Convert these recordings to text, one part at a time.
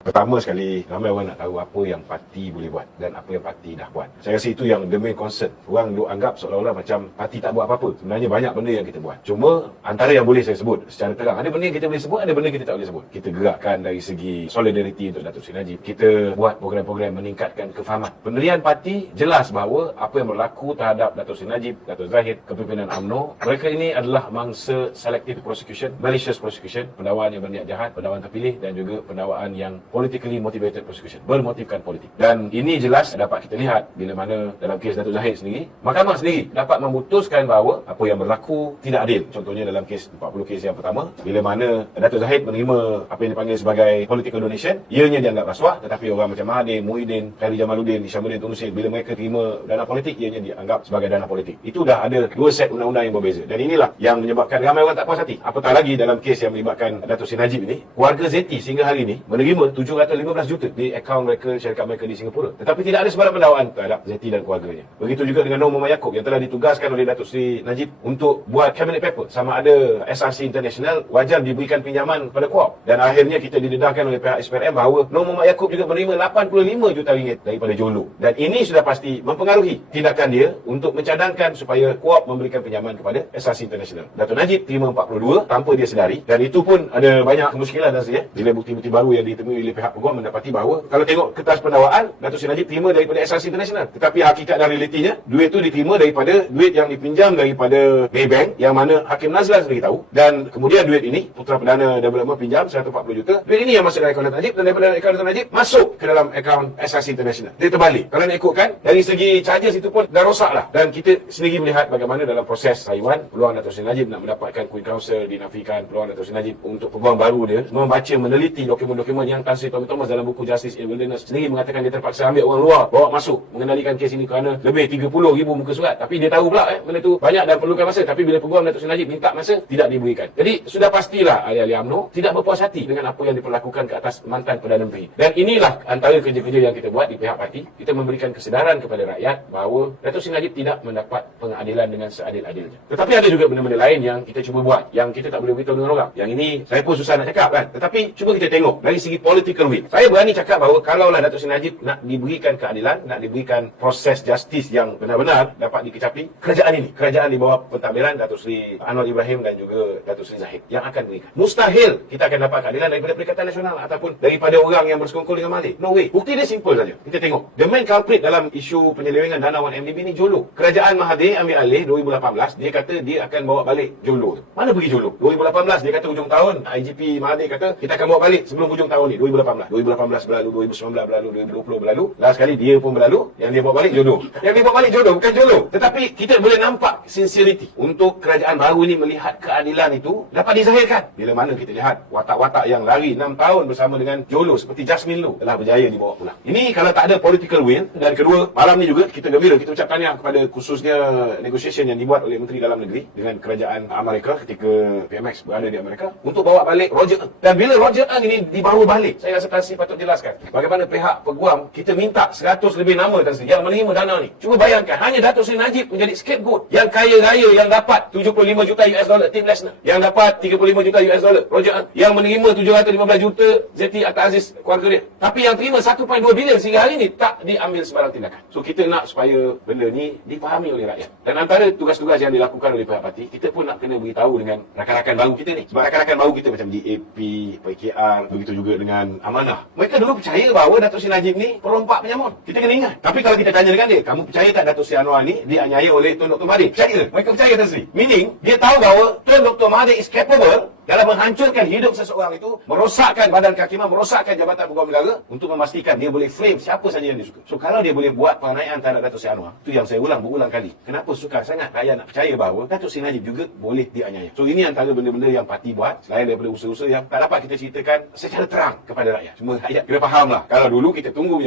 Pertama sekali, ramai orang nak tahu apa yang parti boleh buat dan apa yang parti dah buat. Saya rasa itu yang the main concern. Orang duk anggap seolah-olah macam parti tak buat apa-apa. Sebenarnya banyak benda yang kita buat. Cuma antara yang boleh saya sebut secara terang, ada benda yang kita boleh sebut, ada benda yang kita tak boleh sebut. Kita gerakkan dari segi solidariti untuk Datuk Seri Najib. Kita buat program-program meningkatkan kefahaman. Pendirian parti jelas bahawa apa yang berlaku terhadap Datuk Seri Najib, Datuk Zahid, kepimpinan UMNO, mereka ini adalah mangsa selective prosecution, malicious prosecution, pendakwaan yang berniat jahat, pendakwaan terpilih dan juga pendakwaan yang politically motivated prosecution, bermotifkan politik. Dan ini jelas dapat kita lihat bila mana dalam kes Datuk Zahid sendiri, mahkamah sendiri dapat memutuskan bahawa apa yang berlaku tidak adil. Contohnya dalam kes 40 kes yang pertama, bila mana Datuk Zahid menerima apa yang dipanggil sebagai political donation, ianya dianggap rasuah, tetapi orang macam Mahathir, Muhyiddin, Khairi Jamaluddin, Hishamuddin Tun Nusir, bila mereka terima dana politik, ianya dianggap sebagai dana politik. Itu dah ada dua set undang-undang yang berbeza. Dan inilah yang menyebabkan ramai orang tak puas hati. Apatah lagi dalam kes yang melibatkan Datuk Seri Najib ini, keluarga Zeti sehingga hari ini menerima 715 juta di akaun mereka, syarikat mereka di Singapura. Tetapi tidak ada sebarang pendakwaan terhadap Zeti dan keluarganya. Begitu juga dengan Nur Muhammad Yaakob yang telah ditugaskan oleh Datuk Seri Najib untuk buat cabinet paper sama ada SRC International wajar diberikan pinjaman pada KUAP. Dan akhirnya kita didedahkan oleh pihak SPRM bahawa Nur Muhammad Yaakob juga menerima 85 juta ringgit daripada Jolo. Dan ini sudah pasti mempengaruhi tindakan dia untuk mencadangkan supaya KUAP memberikan pinjaman kepada SRC International. Datuk Najib terima 42 tanpa dia sedari, dan itu pun ada banyak kemuskilan dan sebagainya. Bila bukti-bukti baru yang ditemui oleh pihak peguam mendapati bahawa kalau tengok kertas pendakwaan, Datuk Seri Najib terima daripada SRC International, tetapi hakikat dan realitinya duit itu diterima daripada duit yang dipinjam daripada Maybank yang mana Hakim Nazlan sendiri tahu. Dan kemudian duit ini Putra Perdana Development pinjam 140 juta. Duit ini yang masuk dalam akaun Datuk Najib, dan daripada akaun Datuk Najib masuk ke dalam akaun SRC International. Dia terbalik. Kalau nak ikutkan dari segi charges itu pun dah rosak lah. Dan kita sendiri melihat bagaimana dalam proses Taiwan, peluang Datuk Seri Najib nak mendapatkan Queen Counsel dinafikan, peluang Datuk Seri Najib untuk peguam baru dia membaca, meneliti dokumen-dokumen yang Tan Sri Tommy Thomas dalam buku Justice in Wilderness sendiri mengatakan dia terpaksa ambil orang luar bawa masuk mengendalikan kes ini kerana lebih 30,000 muka surat. Tapi dia tahu pula benda tu banyak dan perlukan masa, tapi bila peguam Datuk Seri Najib minta masa, tidak diberikan. Jadi sudah pastilah ahli-ahli UMNO tidak berpuas hati dengan apa yang diperlakukan ke atas mantan Perdana Menteri. Dan inilah antara kerja-kerja yang kita buat di pihak parti. Kita memberikan kesedaran kepada rakyat bahawa Datuk Seri Najib tidak mendapat pengadilan dengan seadil-adilnya. Tetapi ada juga benda-benda lain yang kita cuba buat, yang kita tak boleh beritahu dengan orang. Yang ini saya pun susah nak cakap kan. Tetapi cuba kita tengok dari segi political will. Saya berani cakap bahawa kalaulah Datuk Seri Najib nak diberikan keadilan, nak diberikan proses justice yang benar-benar dapat dikecapi, kerajaan ini, kerajaan di bawah pentadbiran Datuk Seri Anwar Ibrahim dan juga Datuk Seri Zahid yang akan berikan. Mustahil kita akan dapat keadilan daripada Perikatan Nasional ataupun daripada orang yang bersekongkol dengan Mahathir. No way. Bukti dia simple saja. Kita tengok. The main culprit dalam isu penyelewengan dana 1MDB ni Jolo. Kerajaan Mahathir ambil alih 2018, dia kata dia akan bawa balik Jolo. Mana pergi Jolo? 2018 dia kata hujung tahun, IGP Mahathir kata kita akan bawa balik sebelum hujung tahun ni, 2018. 2018 berlalu, 2019 berlalu, 2020 berlalu. Last kali dia pun berlalu, yang dia bawa balik Jolo. Yang dia bawa balik Jolo bukan Jolo. Tetapi kita boleh nampak sincerity untuk kerajaan baru ini melihat keadilan itu dapat dizahirkan. Bila mana kita lihat watak-watak yang lari 6 tahun bersama dengan Jolo seperti Jasmine Low telah berjaya dibawa pulang. Ini kalau tak ada political will. Dan kedua, malam ni juga kita gembira, kita ucap tahniah kepada khususnya negotiation yang dibuat oleh Menteri Dalam Negeri dengan kerajaan Amerika ketika PMX berada di Amerika untuk bawa balik Roger Ng. Dan bila Roger Ng ini dibawa balik, saya rasa Tan Sri patut jelaskan bagaimana pihak peguam kita minta 100 lebih nama Tan Sri yang menerima dana ni. Cuba bayangkan, hanya Datuk Seri Najib menjadi scapegoat. Yang kaya raya yang dapat 75 juta US dollar Tim Lesnar, yang dapat 35 juta US dollar Roger Ng, yang menerima 715 juta Zeti Atta Aziz keluarga dia. Tapi yang terima 1.2 bilion sehingga hari ini tak diambil sebarang tindakan. So kita nak supaya benda ni dipahami oleh rakyat. Dan antara tugas-tugas yang dilakukan oleh pihak parti, kita pun nak kena beritahu dengan rakan-rakan baru kita ni. Sebab rakan-rakan baru kita macam DAP, PKR, begitu juga dengan Amanah. Mereka dulu percaya bahawa Datuk Seri Najib ni perompak penyamun. Kita kena ingat. Tapi kalau kita tanya dengan dia, kamu percaya tak Datuk Seri Anwar ni dianiaya oleh Tun Dr. Mahathir? Percaya? Mereka percaya Tan Sri. Meaning, dia tahu bahawa Tun Dr. Mahathir is capable dalam menghancurkan hidup seseorang itu, merosakkan badan kehakiman, merosakkan jabatan peguam negara untuk memastikan dia boleh frame siapa saja yang dia suka. So kalau dia boleh buat penganiayaan terhadap Datuk Seri Anwar, itu yang saya ulang berulang kali. Kenapa sukar sangat rakyat nak percaya bahawa Datuk Seri Najib juga boleh dianiaya. So ini antara benda-benda yang parti buat selain daripada usaha-usaha yang tak dapat kita ceritakan secara terang kepada rakyat. Cuma rakyat kena fahamlah. Kalau dulu kita tunggu,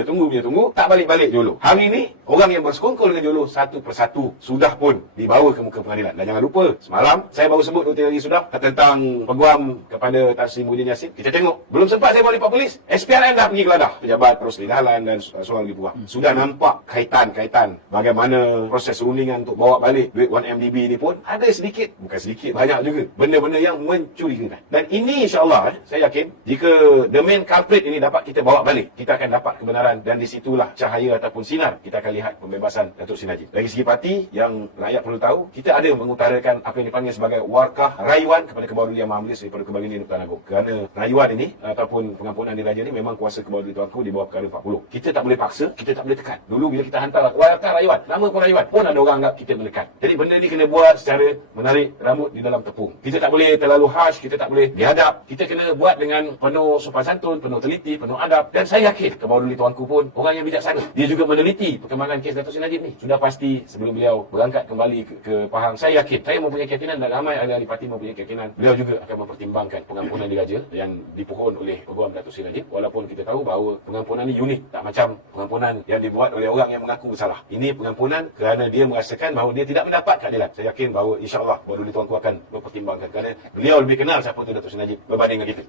tak balik-balik Jolo. Hari ini orang yang bersekongkol dengan Jolo satu persatu sudah pun dibawa ke muka pengadilan. Dan jangan lupa, semalam saya baru sebut 2 hari sudah tentang peguam kepada Tan Sri Muhyiddin Yassin, kita tengok. Belum sempat saya bawa lipat polis, SPRM dah pergi Kelantan. Pejabat Peruslidahan dan seorang lagi puas. Sudah nampak kaitan-kaitan bagaimana proses rundingan untuk bawa balik duit 1MDB ni pun ada sedikit, bukan sedikit, banyak juga benda-benda yang mencurigakan. Dan ini insya-Allah saya yakin jika the main culprit ini dapat kita bawa balik, kita akan dapat kebenaran dan di situlah cahaya ataupun sinar kita akan lihat pembebasan Datuk Seri Najib. Dari segi parti yang rakyat perlu tahu, kita ada mengutarakan apa yang dipanggil sebagai warkah rayuan kepada Kebawah Duli Yang Maha Mulia daripada Kebawah Tuan Agong. Kerana rayuan ini ataupun pengampunan diraja ini memang kuasa Kebawah Duli Tuanku di bawah perkara 40. Kita tak boleh paksa, kita tak boleh tekan. Dulu bila kita hantar warkah rayuan, nama pun rayuan, pun ada orang anggap kita menekan. Jadi benda ni kena buat secara menarik rambut di dalam tepung. Kita tak boleh terlalu harsh, kita tak boleh biadab. Kita kena buat dengan penuh sopan santun, penuh teliti, penuh adab. Dan saya yakin Kebawah Duli Tuanku pun orang yang bijaksana. Dia juga meneliti perkembangan kes Datuk Seri Najib ni. Sudah pasti sebelum beliau berangkat kembali ke Pahang, saya yakin, saya mempunyai keyakinan dan ramai ahli-ahli parti mempunyai keyakinan, beliau juga akan mempertimbangkan pengampunan diraja yang dipohon oleh Peguam Datuk Seri Najib. Walaupun kita tahu bahawa pengampunan ni unik, tak macam pengampunan yang dibuat oleh orang yang mengaku bersalah. Ini pengampunan kerana dia merasakan bahawa dia tidak mendapat keadilan. Saya yakin bahawa insya-Allah Kebawah Duli Tuanku akan mempertimbangkan kerana beliau lebih kenal siapa tu Datuk Seri Najib berbanding dengan kita.